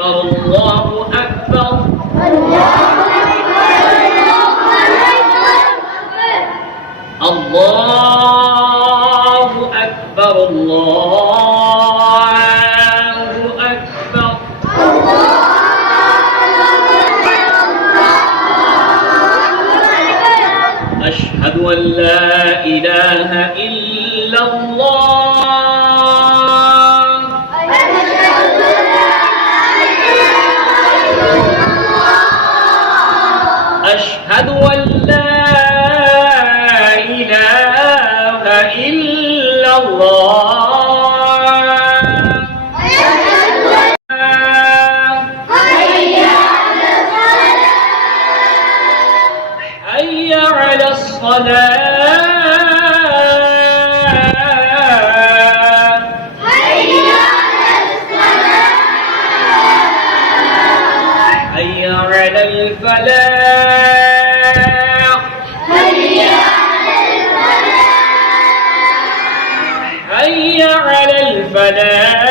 أكبر الله أكبر الله أكبر الله أكبر أشهد أن لا إله إلا الله أشهد أن لا إله إلا الله حي على الصلاة حي على الفلاح حي على الفلاح